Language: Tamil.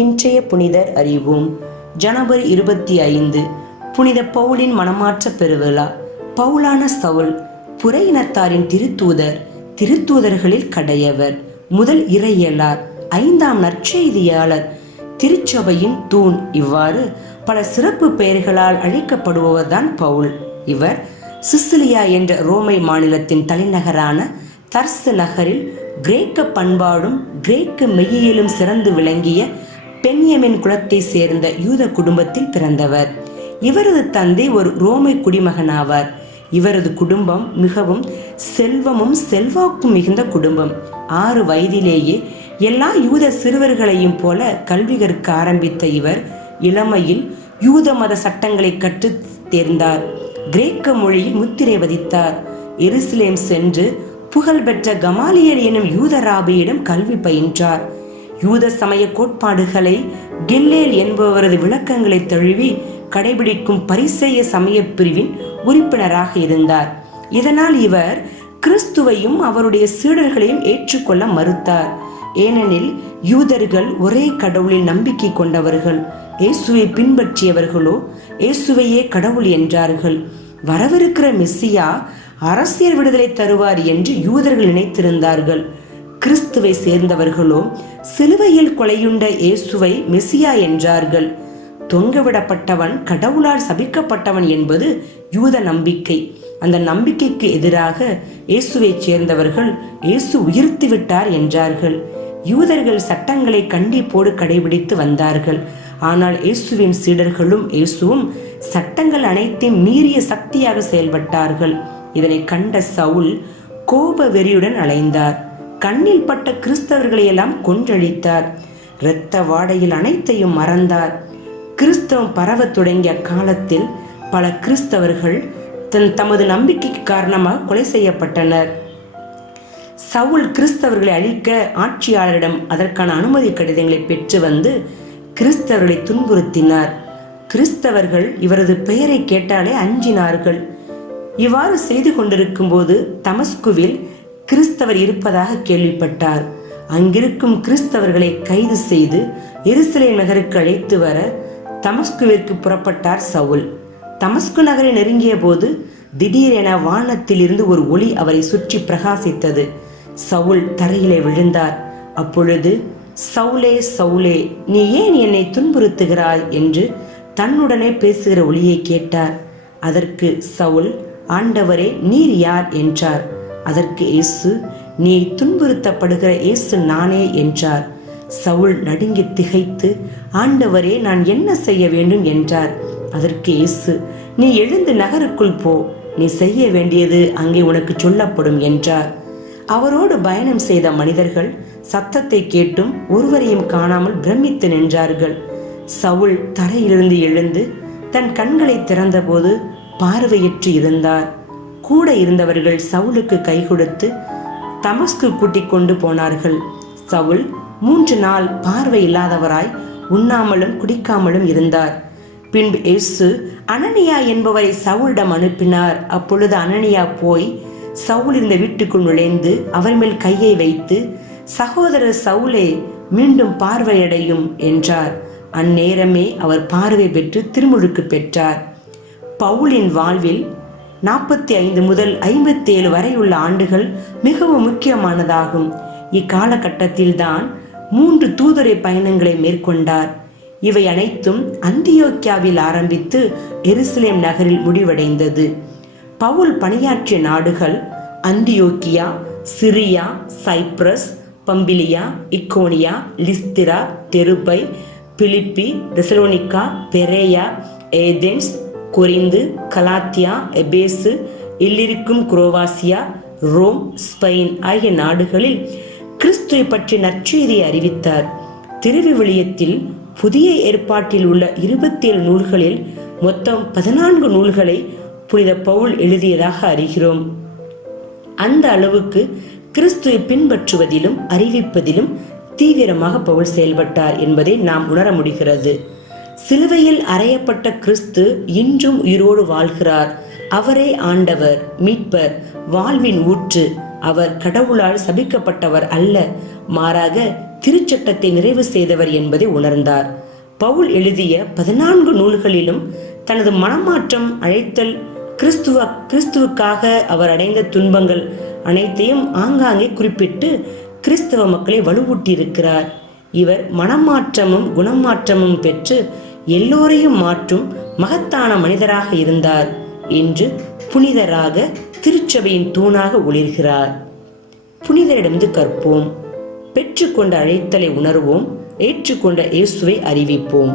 இன்றைய புனிதர் அறிவோம். ஜனவரி 25 புனித பவுலின் மனமாற்ற பெருவிழா. பவுலான சவுல் புற இனத்தாரின் திருத்தூதர், திருத்தூதர்களில் கடையவர், முதல் இறையலார், 5ஆம் நற்செய்தியாளர், திருச்சபையின் தூண். இவ்வாறு பல சிறப்பு பெயர்களால் அழைக்கப்படுபவர்தான் பவுல். இவர் சிசிலியா என்ற ரோமை மாநிலத்தின் தலைநகரான தர்சு நகரில் கிரேக்க பண்பாடும் கிரேக்க மெய்யியலும் சிறந்து விளங்கிய பென்யமின் குலத்தை சேர்ந்த யூத குடும்பத்தில் பிறந்தவர். இவரது தந்தை ஒரு ரோமை குடிமகனாவார். இவரது குடும்பம் மிகவும் செல்வமும் செல்வாக்கும் மிகுந்த குடும்பம். 6 வயதிலேயே எல்லா யூத சிறுவர்களையும் போல கல்வி கற்க ஆரம்பித்த இவர் இளமையில் யூத மத சட்டங்களை கற்று தேர்ந்தார். கிரேக்க மொழியில் முத்திரை பதித்தார். எருசலேம் சென்று புகழ்பெற்ற கமாலியல் எனும் யூத ராபியிடம் கல்வி பயின்றார். யூத சமய கோட்பாடுகளை கில்லேல் என்பவரது விளக்கங்களை தழுவி கடைபிடிக்கும் பரிசேய சமய பிரிவின் உறுப்பினராக இருந்தார். இதனால் இவர் கிறிஸ்துவையும் அவருடைய சீடர்களையும் ஏற்றுக்கொள்ள மறுத்தார். ஏனெனில் யூதர்கள் ஒரே கடவுளில் நம்பிக்கை கொண்டவர்கள். இயேசுவை பின்பற்றியவர்களோ இயேசுவையே கடவுள் என்றார்கள். வரவிருக்கிற மெஸ்ஸியா அரசியல் விடுதலை தருவார் என்று யூதர்கள் நினைத்திருந்தார்கள். கிறிஸ்துவை சேர்ந்தவர்களோ சிலுவையில் கொலையுண்ட இயேசுவை மெசியா என்றார்கள். தொங்கவிடப்பட்டவன் கடவுளால் சபிக்கப்பட்டவன் என்பது யூத நம்பிக்கை. அந்த நம்பிக்கைக்கு எதிராக இயேசுவை சேர்ந்தவர்கள் இயேசு உயிர்த்து விட்டார் என்றார்கள். யூதர்கள் சட்டங்களை கண்டிப்போடு கடைபிடித்து வந்தார்கள். ஆனால் இயேசுவின் சீடர்களும் இயேசுவும் சட்டங்கள் அனைத்தையும் மீறிய சக்தியாக செயல்பட்டார்கள். இதனை கண்ட சவுல் கோப வெறியுடன் அலைந்தார். கண்ணில் பட்ட கிறிஸ்தவர்களை எல்லாம் கொன்றழித்தார். இரத்த வாடையில் அனைத்தையும் மறந்தார். கிறிஸ்தவம் பரவ தொடங்கிய காலத்தில் பல கிறிஸ்தவர்கள் தமது நம்பிக்கைக்கு காரணமாக கொலை செய்யப்பட்டனர். சவுல் கிறிஸ்தவர்களை அழிக்க ஆட்சியாளரிடம் அதற்கான அனுமதி கடிதங்களை பெற்று வந்து கிறிஸ்தவர்களை துன்புறுத்தினார். கிறிஸ்தவர்கள் இவரது பெயரை கேட்டாலே அஞ்சினார்கள். இவ்வாறு செய்து கொண்டிருக்கும் போது தமஸ்குவில் கிறிஸ்தவர் இருப்பதாக கேள்விப்பட்டார். அங்கிருக்கும் கிறிஸ்தவர்களை கைது செய்து எருசலேம் நகருக்கு அழைத்து வர தமஸ்குவிற்கு புறப்பட்டார் சவுல். தமஸ்கு நகரை நெருங்கிய போது திடீரென வானத்தில் இருந்து ஒரு ஒளி அவரை சுற்றி பிரகாசித்தது. சவுல் தரையிலே விழுந்தார். அப்பொழுது சவுலே சவுலே, நீ ஏன் என்னை துன்புறுத்துகிறாய் என்று தன்னுடனே பேசுகிற ஒளியை கேட்டார். அதற்கு சவுல், ஆண்டவரே, நீர் யார் என்றார். அதற்கு இயேசு, நீ துன்புறுத்தப்படுகிற இயேசு நானே என்றார். சவுல் நடுங்கி திகைத்து, ஆண்டவரே, நான் என்ன செய்ய வேண்டும் என்றார். அதற்கு இயேசு, நீ எழுந்து நகருக்குள் போ, நீ செய்ய வேண்டியது அங்கே உனக்கு சொல்லப்படும் என்றார். அவரோடு பயணம் செய்த மனிதர்கள் சத்தத்தை கேட்டும் ஒருவரையும் காணாமல் பிரமித்து நின்றார்கள். சவுல் தரையிலிருந்து எழுந்து தன் கண்களை திறந்தபோது பார்வையற்று இருந்தார். கூட இருந்தவர்கள் சவுலுக்கு கை கொடுத்து தமஸ்கு கூட்டிக் கொண்டு போனார்கள். சவுல் 3 நாள் பார்வை இல்லாதவராய் உண்ணாமலும் குடிக்காமலும் இருந்தார். பின்பு இயேசு அனனியா என்பவரை சவுலிடம் அனுப்பினார். அப்பொழுது அனனியா போய் சவுல் இருந்த வீட்டுக்குள் நுழைந்து அவர் மேல் கையை வைத்து, சகோதரர் சவுலே, மீண்டும் பார்வையடையும் என்றார். அந்நேரமே அவர் பார்வை பெற்று திருமுழுக்கு பெற்றார். பவுலின் வாழ்வில் 45 முதல் 57 வரை உள்ள ஆண்டுகள் மிகவும் முக்கியமானதாகும். இக்காலகட்டத்தில் தான் 3 தூதரை பயணங்களை மேற்கொண்டார். இவை அனைத்தும் அந்தியோக்கியாவில் ஆரம்பித்து எருசலேம் நகரில் முடிவடைந்தது. பவுல் பணியாற்றிய நாடுகள் அந்தியோக்கியா, சிரியா, சைப்ரஸ், பம்பிலியா, இக்கோனியா, லிஸ்திரா, தெருபை, Philippi, Thessalonica, Berea, Athens, Corinth, Galatia, எபேசு, இல்லிருக்கும் குரோவாசியா, ரோம், ஸ்பெயின் ஆகிய நாடுகளில் கிறிஸ்துவை பற்றி நற்செய்தியை அறிவித்தார். திருவிவிலியத்தில் புதிய ஏற்பாட்டில் உள்ள 27 நூல்களில் மொத்தம் 14 நூல்களை புனித பவுல் எழுதியதாக அறிகிறோம். அந்த அளவுக்கு கிறிஸ்துவை பின்பற்றுவதிலும் அறிவிப்பதிலும் தீவிரமாக பவுல் செயல்பட்டார் என்பதை நாம் உணர முடிகிறது. சிலுவையில் அறையப்பட்ட கிறிஸ்து இன்றும் உயிரோடு வாழ்கிறார். அவரே ஆண்டவர், மீட்பர், வாழ்வின் ஊற்று. அவர் கடவுளால் சபிக்கப்பட்டவர் அல்ல, மாறாக திருச்சட்டத்தை நிறைவு செய்தவர் என்பதை உணர்ந்தார். பவுல் எழுதிய 14 நூல்களிலும் தனது மனமாற்றம், அழைத்தல், கிறிஸ்துவுக்காக அவர் அடைந்த துன்பங்கள் அனைத்தையும் ஆங்காங்கே குறிப்பிட்டு கிறிஸ்தவ மக்களை வலுவூட்டியிருக்கிறார். இவர் மனமாற்றமும் குணமாற்றமும் பெற்று எல்லோரையும் மாற்றும் மகத்தான மனிதராக இருந்தார் என்று புனிதராக திருச்சபையின் தூணாக ஒளிர்கிறார். புனிதரிடமிருந்து கற்போம், பெற்றுக்கொண்ட அழைத்தலை உணர்வோம், ஏற்றுக்கொண்ட இயேசுவை அறிவிப்போம்.